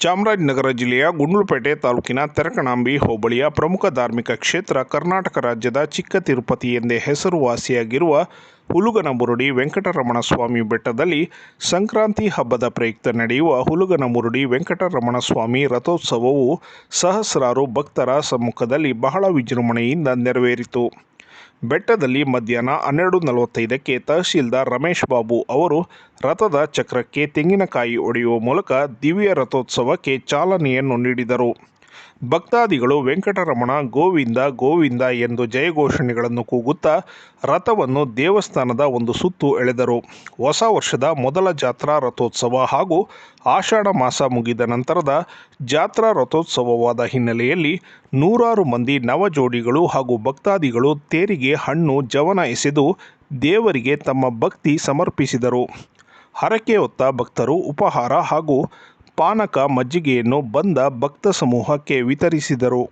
ಚಾಮರಾಜನಗರ ಜಿಲ್ಲೆಯ ಗುಂಡ್ಲುಪೇಟೆ ತಾಲೂಕಿನ ತೆರಕಣಾಂಬಿ ಹೋಬಳಿಯ ಪ್ರಮುಖ ಧಾರ್ಮಿಕ ಕ್ಷೇತ್ರ ಕರ್ನಾಟಕ ರಾಜ್ಯದ ಚಿಕ್ಕ ತಿರುಪತಿ ಎಂದೇ ಹೆಸರುವಾಸಿಯಾಗಿರುವ ಹುಲುಗನಮುರುಡಿ ವೆಂಕಟರಮಣ ಸ್ವಾಮಿ ಬೆಟ್ಟದಲ್ಲಿ ಸಂಕ್ರಾಂತಿ ಹಬ್ಬದ ಪ್ರಯುಕ್ತ ನಡೆಯುವ ಹುಲುಗನಮುರುಡಿ ವೆಂಕಟರಮಣ ಸ್ವಾಮಿ ರಥೋತ್ಸವವು ಸಹಸ್ರಾರು ಭಕ್ತರ ಸಮ್ಮುಖದಲ್ಲಿ ಬಹಳ ವಿಜೃಂಭಣೆಯಿಂದ ನೆರವೇರಿತು. ಬೆಟ್ಟದಲ್ಲಿ ಮಧ್ಯಾಹ್ನ ಹನ್ನೆರಡು ನಲವತ್ತೈದಕ್ಕೆ ತಹಶೀಲ್ದಾರ್ ರಮೇಶ್ ಬಾಬು ಅವರು ರಥದ ಚಕ್ರಕ್ಕೆ ತೆಂಗಿನಕಾಯಿ ಒಡೆಯುವ ಮೂಲಕ ದಿವ್ಯ ರಥೋತ್ಸವಕ್ಕೆ ಚಾಲನೆಯನ್ನು ನೀಡಿದರು. ಭಕ್ತಾದಿಗಳು ವೆಂಕಟರಮಣ, ಗೋವಿಂದ ಗೋವಿಂದ ಎಂದು ಜಯಘೋಷಣೆಗಳನ್ನು ಕೂಗುತ್ತಾ ರಥವನ್ನು ದೇವಸ್ಥಾನದ ಒಂದು ಸುತ್ತು ಎಳೆದರು. ಹೊಸ ವರ್ಷದ ಮೊದಲ ಜಾತ್ರಾ ರಥೋತ್ಸವ ಹಾಗೂ ಆಷಾಢ ಮಾಸ ಮುಗಿದ ನಂತರದ ಜಾತ್ರಾ ರಥೋತ್ಸವವಾದ ಹಿನ್ನೆಲೆಯಲ್ಲಿ ನೂರಾರು ಮಂದಿ ನವಜೋಡಿಗಳು ಹಾಗೂ ಭಕ್ತಾದಿಗಳು ತೇರಿಗೆ ಹಣ್ಣು, ಜವನ ಎಸೆದು ದೇವರಿಗೆ ತಮ್ಮ ಭಕ್ತಿ ಸಮರ್ಪಿಸಿದರು. ಹರಕೆ ಹೊತ್ತ ಭಕ್ತರು ಉಪಹಾರ ಹಾಗೂ ಪಾನಕ ಮಜ್ಜಿಗೆಯನ್ನು ಬಂದ ಭಕ್ತ ಸಮೂಹಕ್ಕೆ ವಿತರಿಸಿದರು.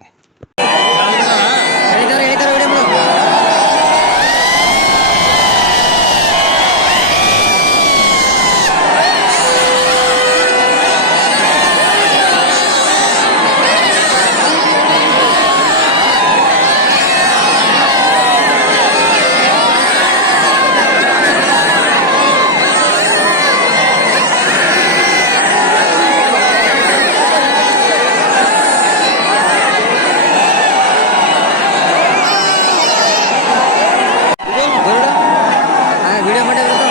വീഡിയോ നമ്മുടെ